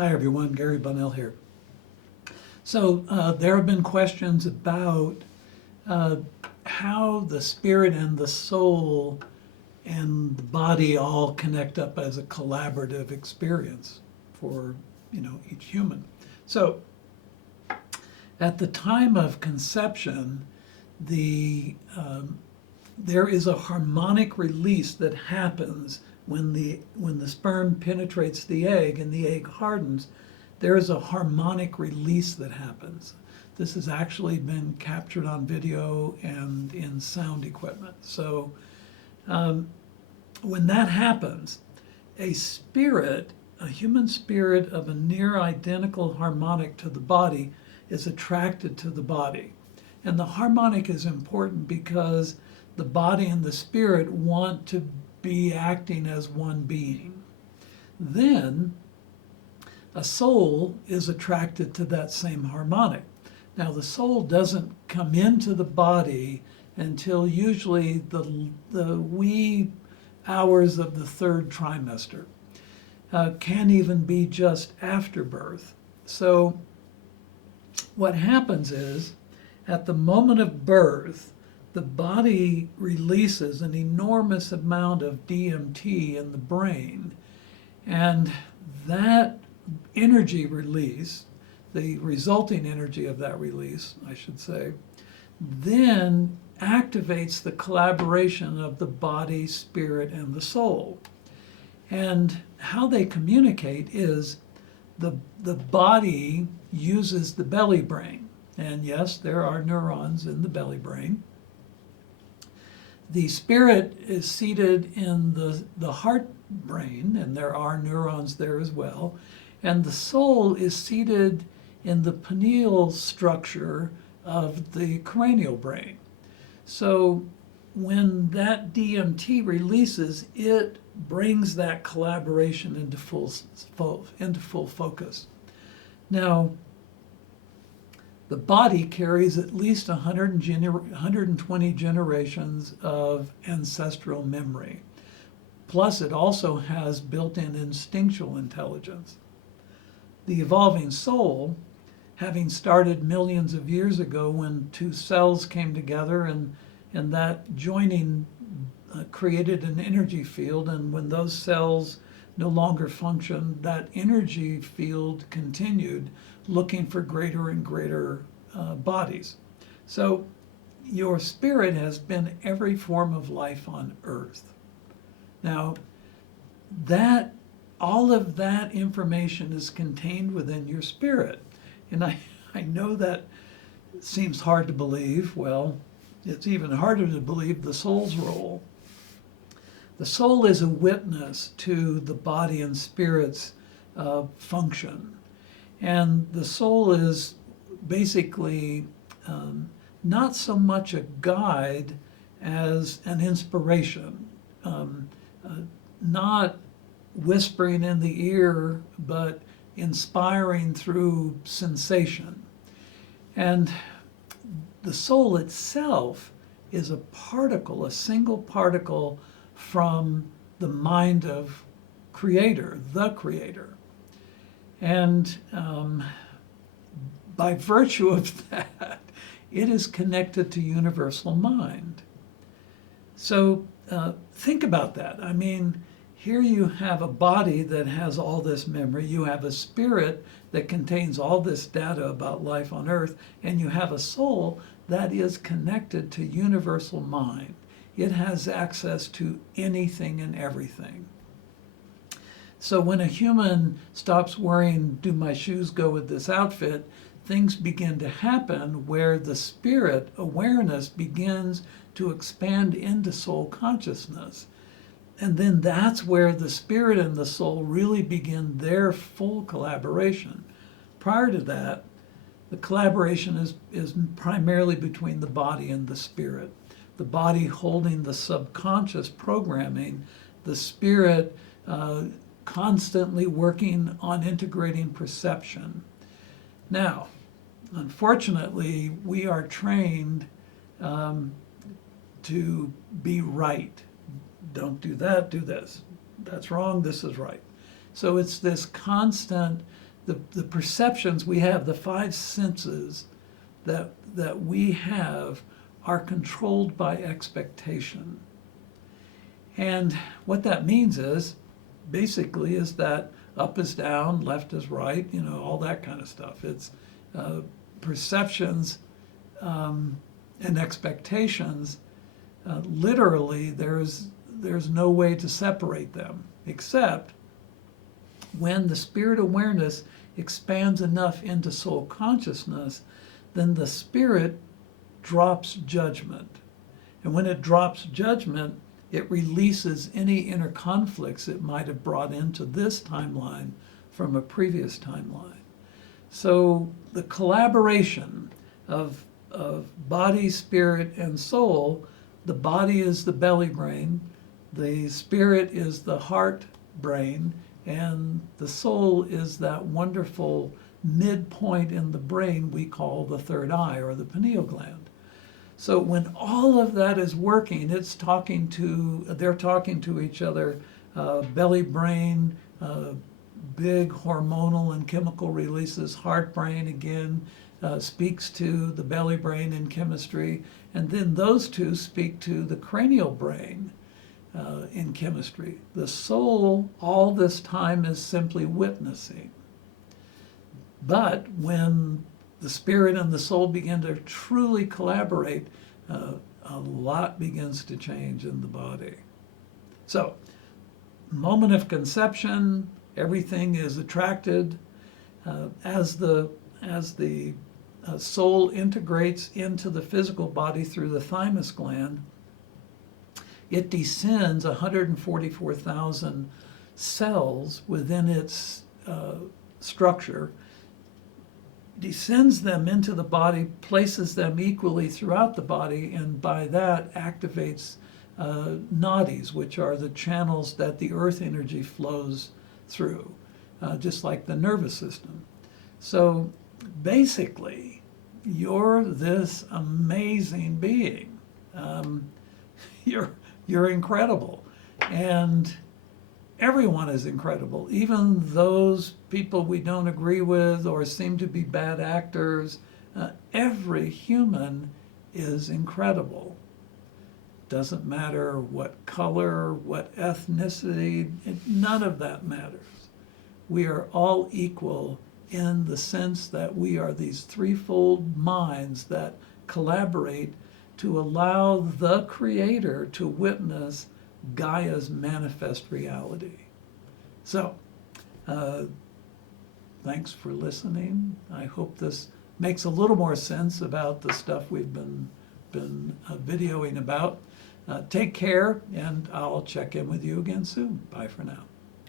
Hi everyone, Gary Bonnell here. So there have been questions about how the spirit and the soul and the body all connect up as a collaborative experience for, each human. So at the time of conception, there is a harmonic release that happens when the sperm penetrates the egg and the egg hardens. There is a harmonic release that happens. This has actually been captured on video and in sound equipment. So when that happens, a human spirit of a near identical harmonic to the body is attracted to the body. And the harmonic is important because the body and the spirit want to be acting as one being. Then a soul is attracted to that same harmonic. Now the soul doesn't come into the body until usually the wee hours of the third trimester. Can even be just after birth. So what happens is, at the moment of birth, the body releases an enormous amount of DMT in the brain, and that energy release, the resulting energy of that release, I should say, then activates the collaboration of the body, spirit, and the soul. And how they communicate is the body uses the belly brain. And yes, there are neurons in the belly brain. The spirit is seated in the heart brain, and there are neurons there as well. And the soul is seated in the pineal structure of the cranial brain. So when that DMT releases, it brings that collaboration into full focus. Now, the body carries at least 120 generations of ancestral memory. Plus, it also has built-in instinctual intelligence. The evolving soul, having started millions of years ago when two cells came together and that joining created an energy field, and when those cells no longer functioned, that energy field continued, looking for greater and greater bodies. So your spirit has been every form of life on earth. Now, all of that information is contained within your spirit. And I know that seems hard to believe. Well, it's even harder to believe the soul's role. The soul is a witness to the body and spirit's function. And the soul is basically not so much a guide as an inspiration, not whispering in the ear, but inspiring through sensation. And the soul itself is a particle, a single particle from the mind of Creator, the Creator. And by virtue of that, it is connected to universal mind. So think about that. I mean, here you have a body that has all this memory, you have a spirit that contains all this data about life on earth, and you have a soul that is connected to universal mind. It has access to anything and everything. So when a human stops worrying, do my shoes go with this outfit, things begin to happen where the spirit awareness begins to expand into soul consciousnis. And then that's where the spirit and the soul really begin their full collaboration. Prior to that, the collaboration is primarily between the body and the spirit. The body holding the subconscious programming, the spirit constantly working on integrating perception. Now, unfortunately, we are trained to be right. Don't do that, do this. That's wrong, this is right. So it's this constant the perceptions we have, the five senses that we have, are controlled by expectation. And what that means is, basically, is that up is down, left is right, all that kind of stuff. It's perceptions and expectations. Literally, there's no way to separate them, except when the spirit awareness expands enough into soul consciousness, then the spirit drops judgment. And when it drops judgment, it releases any inner conflicts it might have brought into this timeline from a previous timeline. So the collaboration of body, spirit, and soul, the body is the belly brain, the spirit is the heart brain, and the soul is that wonderful midpoint in the brain we call the third eye, or the pineal gland. So when all of that is working, they're talking to each other, belly brain, big hormonal and chemical releases, heart brain again speaks to the belly brain in chemistry, and then those two speak to the cranial brain in chemistry. The soul all this time is simply witnessing. But when the spirit and the soul begin to truly collaborate, a lot begins to change in the body. So, moment of conception, everything is attracted. As the soul integrates into the physical body through the thymus gland, it descends 144,000 cells within its structure, descends them into the body, places them equally throughout the body, and by that activates nadis, which are the channels that the earth energy flows through, just like the nervous system. So basically, you're this amazing being. You're incredible. And everyone is incredible, even those people we don't agree with or seem to be bad actors. Every human is incredible. Doesn't matter what color, what ethnicity, none of that matters. We are all equal in the sense that we are these threefold minds that collaborate to allow the Creator to witness Gaia's manifest reality. So, thanks for listening. I hope this makes a little more sense about the stuff we've been videoing about. Take care, and I'll check in with you again soon. Bye for now.